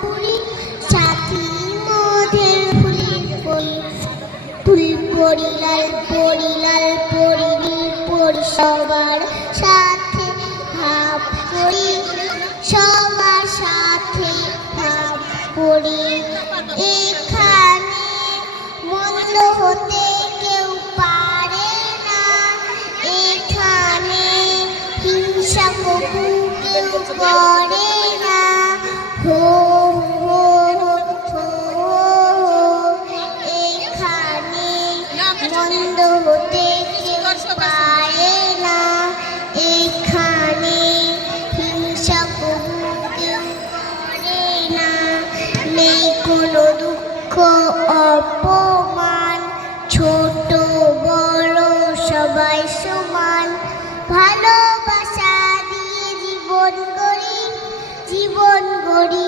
পুরি সাথী মধের ফুলি ফুল। ফুল পরিলাল পরিলাল পরিনি পরি, সবার সাথে ভাব করি। সবার সাথে ভাব করি। এখানে মন্দ হতে কেউ পারে না। এখানে হিংসা কবু কেউ করে না। হো মন্দ হতে পারে না। এখানে হিংসা কবু না। নেই দুঃখ, অপমান। ছোট, বড়, সবাই সমান। ভালোবাসা দিয়ে জীবন গড়ি জীবন গড়ি।